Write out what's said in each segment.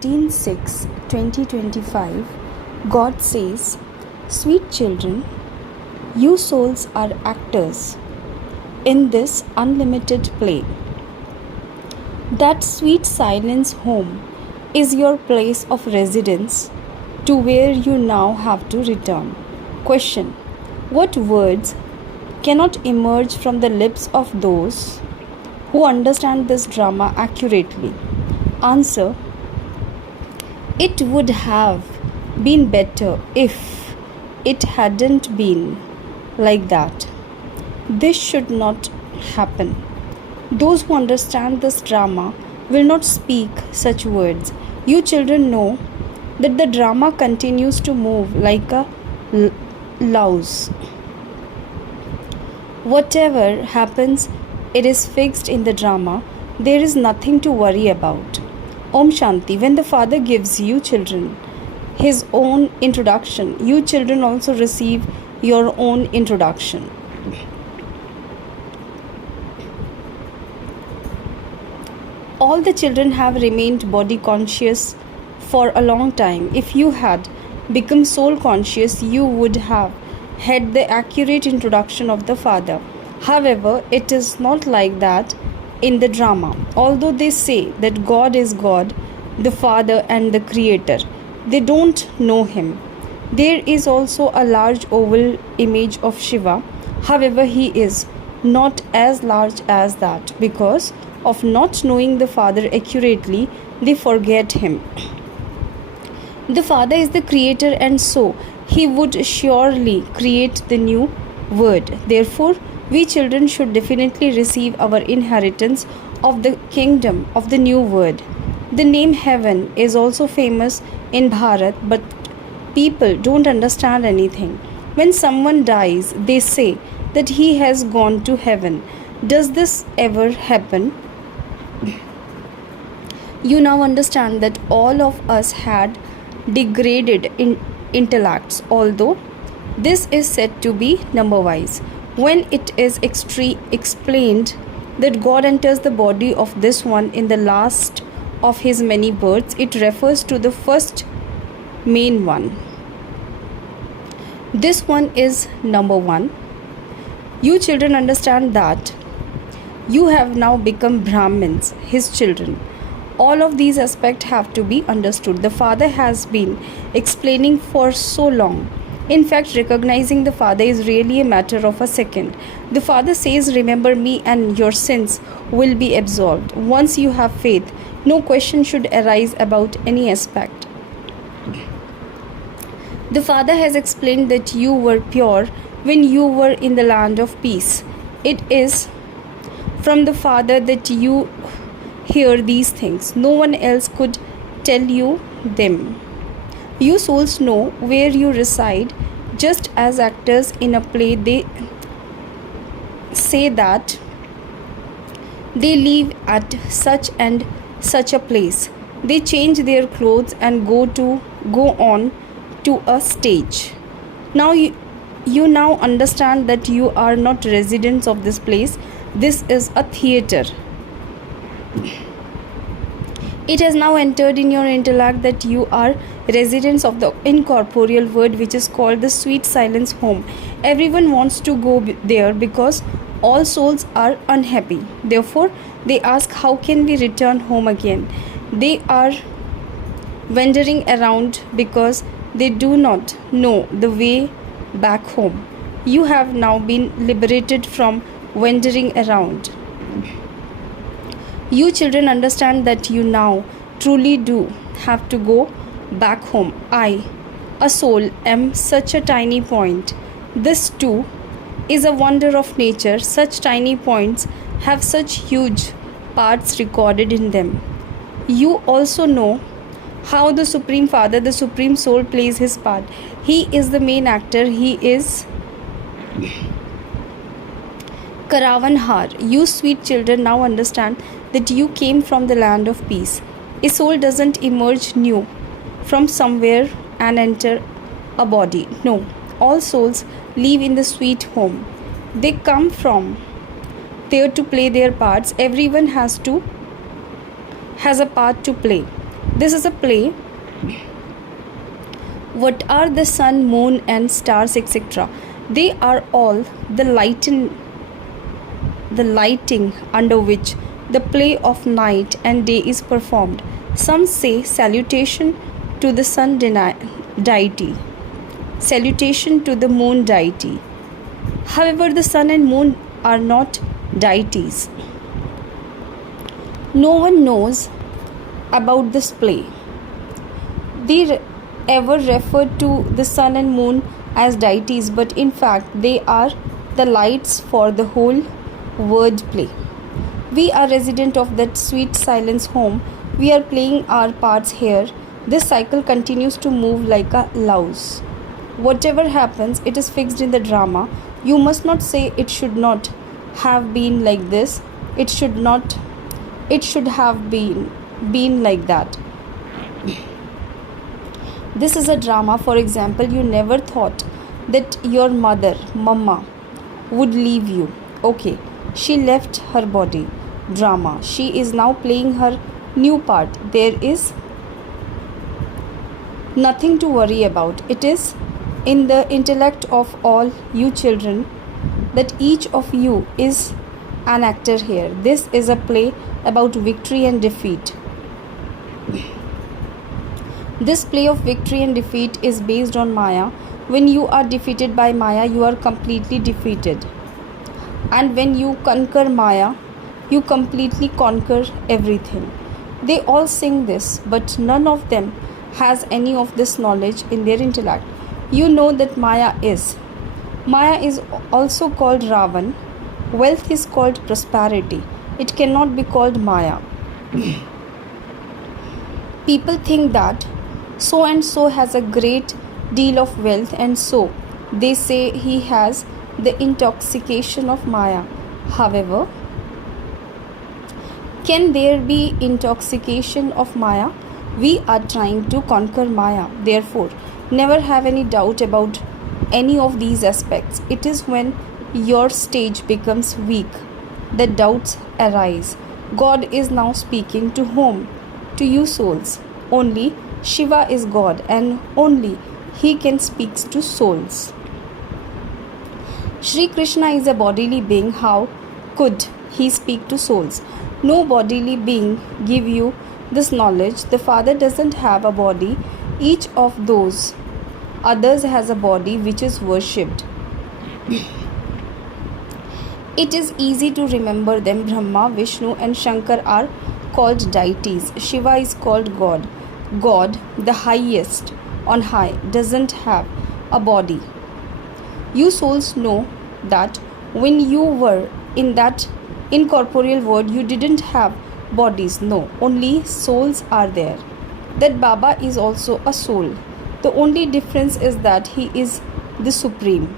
18:6/2025, God says, "Sweet children, you souls are actors in this unlimited play. That sweet silence home is your place of residence to where you now have to return." Question: what words cannot emerge from the lips of those who understand this drama accurately? Answer: it would have been better if it hadn't been like that. This should not happen. Those who understand this drama will not speak such words. You children know that the drama continues to move like a louse. Whatever happens, it is fixed in the drama. There is nothing to worry about. Om Shanti. When the Father gives you children His own introduction, you children also receive your own introduction. All the children have remained body conscious for a long time. If you had become soul conscious, you would have had the accurate introduction of the Father. However, it is not like that in the drama. Although they say that God is God, the Father and the Creator, they don't know Him. There is also a large oval image of Shiva. However, he is not as large as that. Because of not knowing the Father accurately, they forget Him. The Father is the Creator, and so He would surely create the new world. Therefore, we children should definitely receive our inheritance of the kingdom of the new world. The name heaven is also famous in Bharat, but people don't understand anything. When someone dies, they say that he has gone to heaven. Does this ever happen? You now understand that all of us had degraded intellects, although this is said to be number-wise. When it is explained that God enters the body of this one in the last of his many births, it refers to the first main one. This one is number one. You children understand that you have now become Brahmins, his children. All of these aspects have to be understood. The Father has been explaining for so long. In fact, recognizing the Father is really a matter of a second. The Father says, "Remember me and your sins will be absolved." Once you have faith, no question should arise about any aspect. The Father has explained that you were pure when you were in the land of peace. It is from the Father that you hear these things. No one else could tell you them. You souls know where you reside. Just as actors in a play, they say that they live at such and such a place. They change their clothes and go on to a stage. Now you now understand that you are not residents of this place. This is a theater. It has now entered in your intellect that you are residents of the incorporeal world, which is called the sweet silence home. Everyone wants to go there because all souls are unhappy. Therefore, they ask, how can we return home again? They are wandering around because they do not know the way back home. You have now been liberated from wandering around. You children understand that you now truly do have to go back home. I, a soul, am such a tiny point. This too is a wonder of nature. Such tiny points have such huge parts recorded in them. You also know how the Supreme Father, the Supreme Soul, plays his part. He is the main actor. He is Karavanhar. You sweet children now understand that you came from the land of peace. A soul doesn't emerge new from somewhere and enter a body. No, all souls live in the sweet home. They come from there to play their parts. Everyone has a part to play. This is a play. What are the sun, moon, and stars, etc.? They are all the lighting under which the play of night and day is performed. Some say salutation to the sun deity, salutation to the moon deity. However, the sun and moon are not deities. No one knows about this play. They ever referred to the sun and moon as deities, but in fact they are the lights for the whole word play. We are resident of that sweet silence home. We are playing our parts here. This cycle continues to move like a louse. Whatever happens, it is fixed in the drama. You must not say it should not have been like this. It should have been like that. This is a drama. For example, you never thought that your mother, Mama, would leave you. Okay, she left her body. Drama. She is now playing her new part. There is nothing to worry about. It is in the intellect of all you children that each of you is an actor here. This is a play about victory and defeat. This play of victory and defeat is based on Maya. When you are defeated by Maya, you are completely defeated. And when you conquer Maya, you completely conquer everything. They all sing this, but none of them has any of this knowledge in their intellect. You know that Maya is. Maya is also called Ravan. Wealth is called prosperity. It cannot be called Maya. People think that so and so has a great deal of wealth, and so they say he has the intoxication of Maya. However, can there be intoxication of Maya? We are trying to conquer Maya. Therefore, never have any doubt about any of these aspects. It is when your stage becomes weak that doubts arise. God is now speaking to whom? To you souls. Only Shiva is God, and only He can speak to souls. Shri Krishna is a bodily being. How could He speak to souls? No bodily being give you this knowledge. The Father doesn't have a body. Each of those others has a body which is worshipped. It is easy to remember them. Brahma, Vishnu and Shankar are called deities. Shiva is called God. God, the highest on high, doesn't have a body. You souls know that when you were in that incorporeal world, you didn't have bodies. No, only souls are there. That Baba is also a soul. The only difference is that he is the supreme.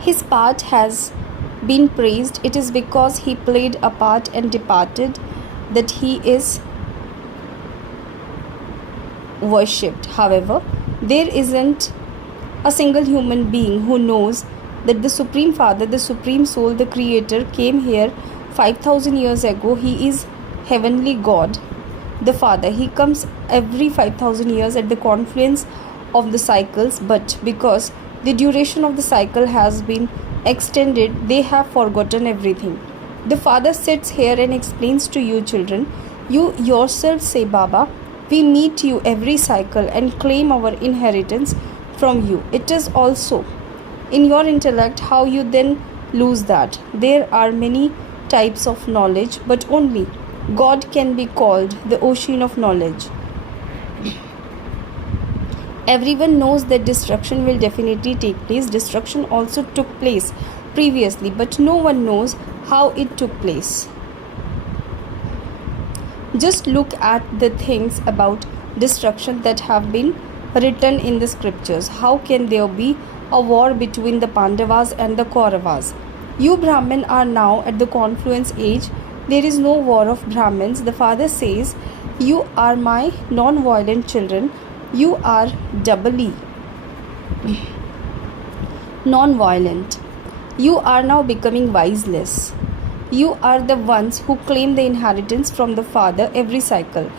His part has been praised. It is because he played a part and departed that he is worshipped. However, there isn't a single human being who knows that the Supreme Father, the Supreme Soul, the Creator came here 5,000 years ago. He is Heavenly God, the Father. He comes every 5,000 years at the confluence of the cycles, but because the duration of the cycle has been extended, they have forgotten everything. The Father sits here and explains to you children. You yourself say, Baba, we meet you every cycle and claim our inheritance from you. It is also in your intellect how you then lose that. There are many types of knowledge, but only God can be called the ocean of knowledge. Everyone knows that destruction will definitely take place. Destruction also took place previously, but no one knows how it took place. Just look at the things about destruction that have been written in the scriptures. How can there be a war between the Pandavas and the Kauravas? You Brahmin are now at the confluence age. There is no war of Brahmins. The Father says, you are my non-violent children. You are doubly non-violent. You are now becoming wiseless. You are the ones who claim the inheritance from the father every cycle.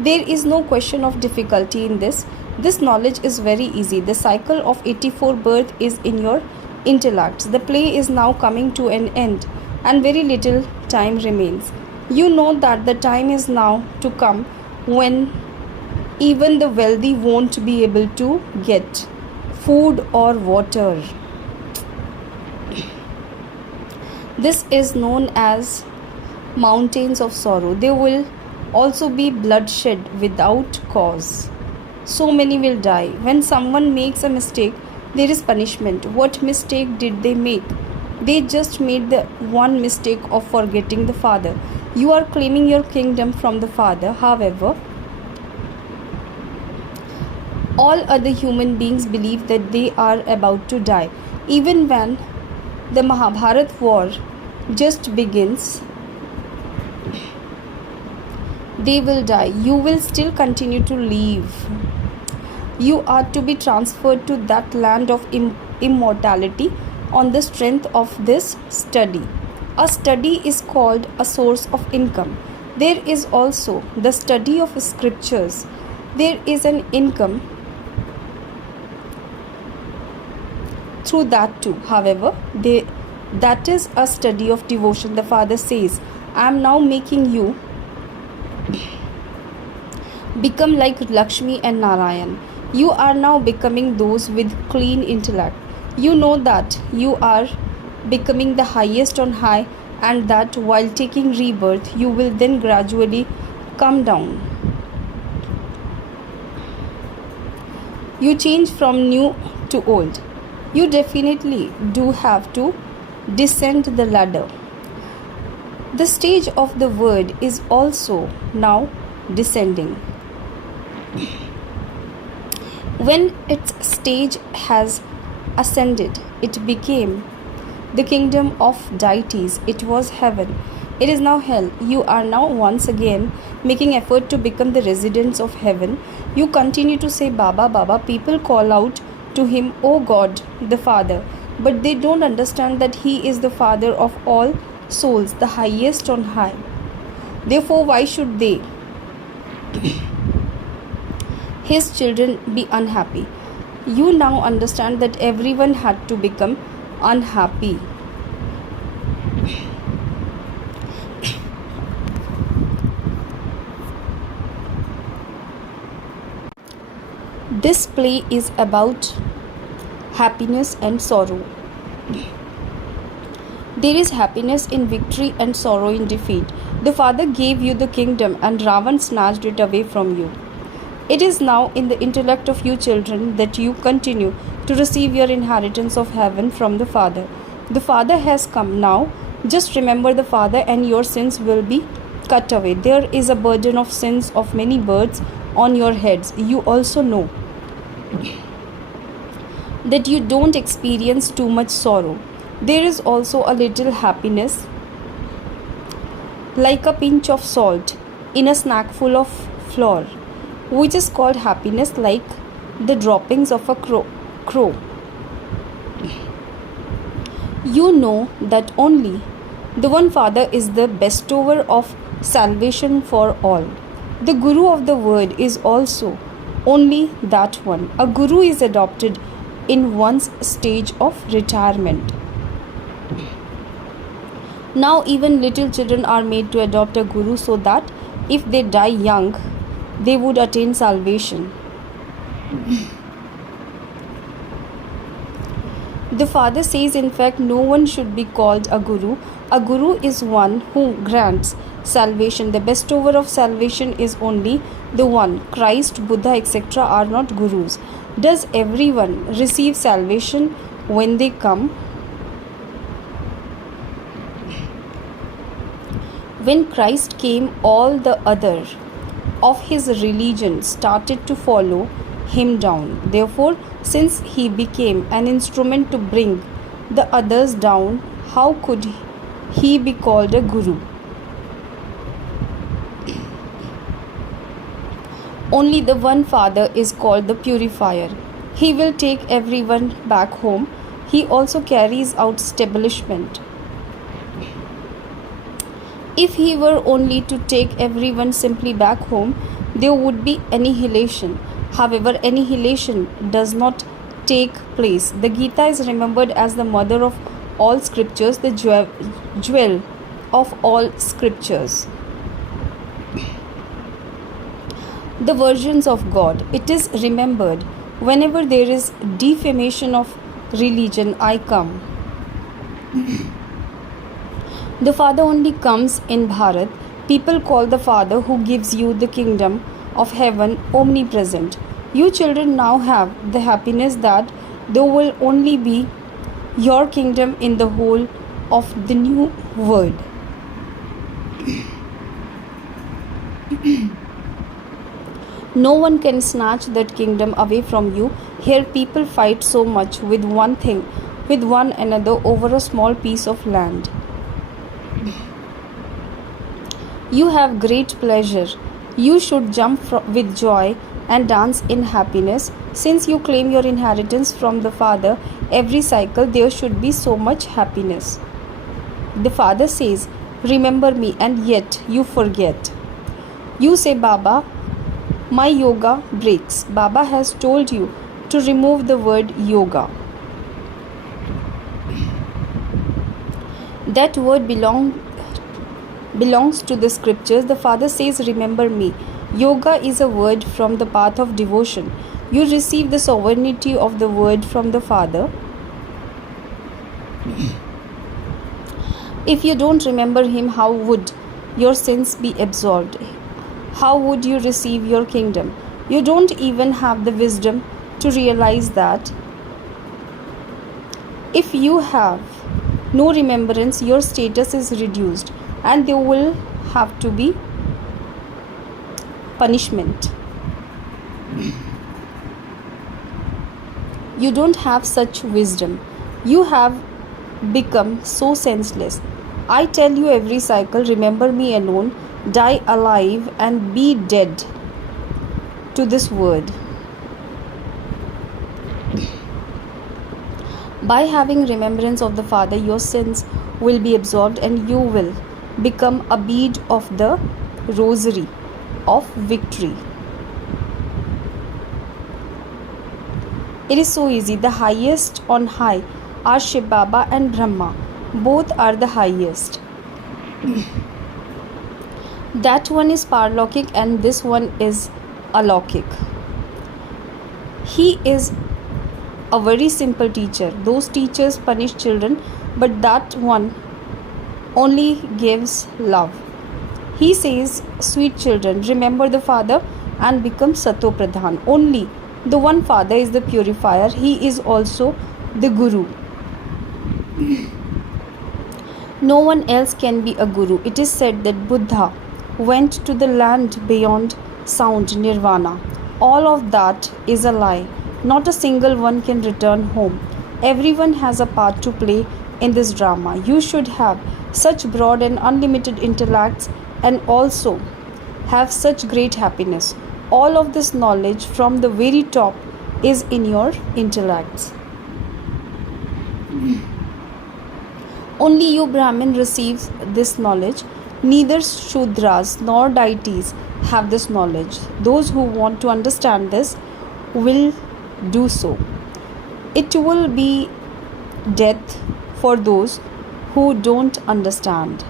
There is no question of difficulty in this. This knowledge is very easy. The cycle of 84 birth is in your intellects. The play is now coming to an end, and very little time remains. You know that the time is now to come when even the wealthy won't be able to get food or water. This is known as mountains of sorrow. There will also be bloodshed without cause. So many will die. When someone makes a mistake, there is punishment. What mistake did they make? They just made the one mistake of forgetting the Father. You are claiming your kingdom from the Father. However, all other human beings believe that they are about to die. Even when the Mahabharat war just begins, they will die. You will still continue to live. You are to be transferred to that land of immortality on the strength of this study. A study is called a source of income. There is also the study of scriptures. There is an income through that too. However, that is a study of devotion. The Father says, I am now making you become like Lakshmi and Narayan. You are now becoming those with clean intellect. You know that you are becoming the highest on high, and that while taking rebirth, you will then gradually come down. You change from new to old. You definitely do have to descend the ladder. The stage of the word is also now descending. When its stage has ascended, it became the kingdom of deities. It was heaven. It is now hell. You are now once again making effort to become the residents of heaven. You continue to say Baba, Baba. People call out to him, O God, the Father. But they don't understand that he is the Father of all souls, the highest on high. Therefore, why should they, his children, be unhappy? You now understand that everyone had to become unhappy. This play is about happiness and sorrow. There is happiness in victory and sorrow in defeat. The Father gave you the kingdom and Ravan snatched it away from you. It is now in the intellect of you children that you continue to receive your inheritance of heaven from the Father. The Father has come now. Just remember the Father and your sins will be cut away. There is a burden of sins of many births on your heads. You also know that you don't experience too much sorrow. There is also a little happiness, like a pinch of salt in a snack full of flour, which is called happiness, like the droppings of a crow. You know that only the one Father is the bestower of salvation for all. The Guru of the Word is also only that one. A Guru is adopted in one's stage of retirement. Now even little children are made to adopt a Guru so that if they die young, they would attain salvation. The Father says, in fact, no one should be called a Guru. A Guru is one who grants salvation. The bestower of salvation is only the one. Christ, Buddha, etc. are not Gurus. Does everyone receive salvation when they come? When Christ came, all the other of his religion started to follow him down. Therefore, since he became an instrument to bring the others down, how could he be called a Guru? Only the one Father is called the purifier. He will take everyone back home. He also carries out establishment. If he were only to take everyone simply back home, there would be annihilation. However, annihilation does not take place. The Gita is remembered as the mother of all scriptures, the jewel of all scriptures. The versions of God. It is remembered. Whenever there is defamation of religion, I come. The Father only comes in Bharat. People call the Father who gives you the kingdom of heaven omnipresent. You children now have the happiness that there will only be your kingdom in the whole of the new world. No one can snatch that kingdom away from you. Here people fight so much with one another over a small piece of land. You have great pleasure. You should jump with joy and dance in happiness. Since you claim your inheritance from the Father, every cycle there should be so much happiness. The Father says, remember me, and yet you forget. You say, Baba, my yoga breaks. Baba has told you to remove the word yoga. That word belongs to the scriptures. The Father says, remember me. Yoga is a word from the path of devotion. You receive the sovereignty of the word from the Father. If you don't remember him, how would your sins be absolved? How would you receive your kingdom? You don't even have the wisdom to realize that. If you have no remembrance, your status is reduced, and there will have to be punishment. You don't have such wisdom. You have become so senseless. I tell you every cycle, remember me alone, die alive and be dead to this word. By having remembrance of the Father, your sins will be absolved and you will become a bead of the rosary of victory. It is so easy. The highest on high are Shiv Baba and Brahma. Both are the highest. That one is paralaukic and this one is alaukic. He is a very simple teacher. Those teachers punish children, but that one only gives love. He says, sweet children, remember the Father and become Sato Pradhan. Only the one Father is the purifier. He is also the Guru. No one else can be a Guru. It is said that Buddha went to the land beyond sound, Nirvana. All of that is a lie. Not a single one can return home. Everyone has a part to play in this drama. You should have such broad and unlimited intellects and also have such great happiness. All of this knowledge from the very top is in your intellects. Only you Brahmin receives this knowledge. Neither Shudras nor deities have this knowledge. Those who want to understand this will do so. It will be death for those who don't understand.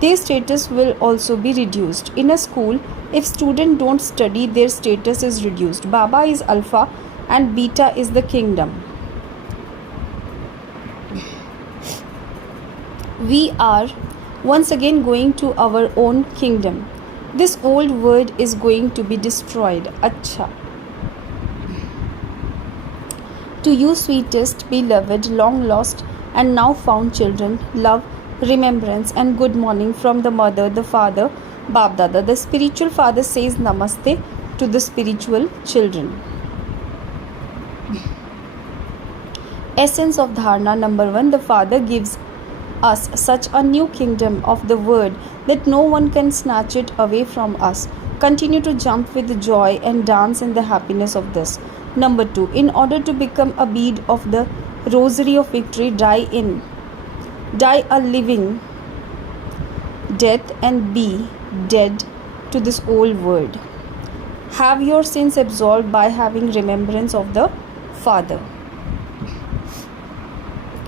Their status will also be reduced. In a school, if students don't study, their status is reduced. Baba is Alpha and Beta is the kingdom. We are once again going to our own kingdom. This old world is going to be destroyed. Acha. To you, sweetest, beloved, long lost and now found children, love, remembrance and good morning from the mother, the father, Bab Dada. The spiritual father says namaste to the spiritual children. Essence of Dharana. Number 1. The Father gives us such a new kingdom of the word that no one can snatch it away from us. Continue to jump with joy and dance in the happiness of this. Number 2. In order to become a bead of the rosary of victory, die a living death and be dead to this old world. Have your sins absolved by having remembrance of the Father.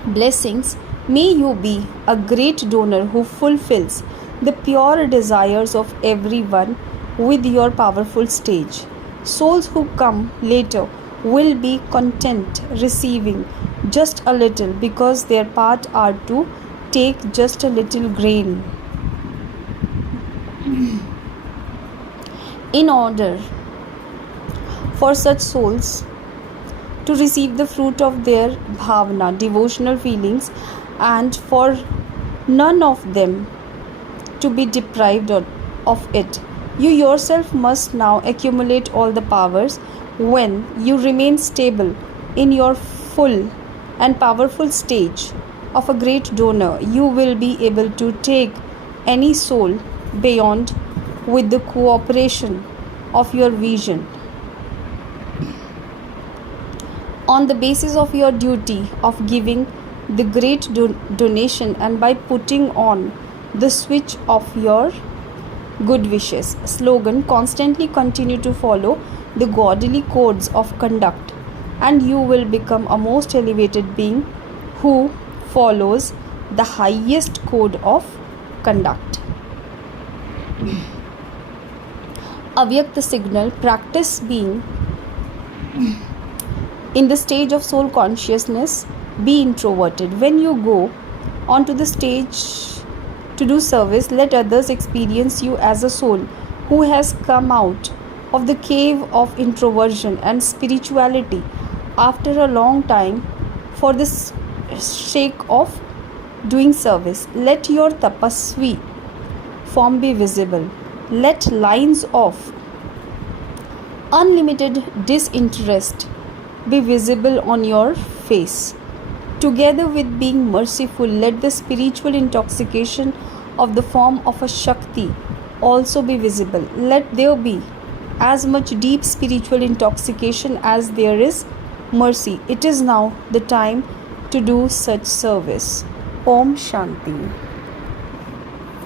Blessings. May you be a great donor who fulfills the pure desires of everyone with your powerful stage. Souls who come later will be content receiving just a little because their part are to take just a little grain. In order for such souls to receive the fruit of their bhavana, devotional feelings, and for none of them to be deprived of it, you yourself must now accumulate all the powers. When you remain stable in your full and powerful stage of a great donor, you will be able to take any soul beyond with the cooperation of your vision. On the basis of your duty of giving the great donation and by putting on the switch of your good wishes. Slogan: constantly continue to follow the godly codes of conduct and you will become a most elevated being who follows the highest code of conduct. Avyakta signal: practice being in the stage of soul consciousness. Be introverted. When you go onto the stage to do service, let others experience you as a soul who has come out of the cave of introversion and spirituality after a long time for the sake of doing service. Let your tapasvi form be visible. Let lines of unlimited disinterest be visible on your face. Together with being merciful, let the spiritual intoxication of the form of a Shakti also be visible. Let there be as much deep spiritual intoxication as there is mercy. It is now the time to do such service. Om Shanti.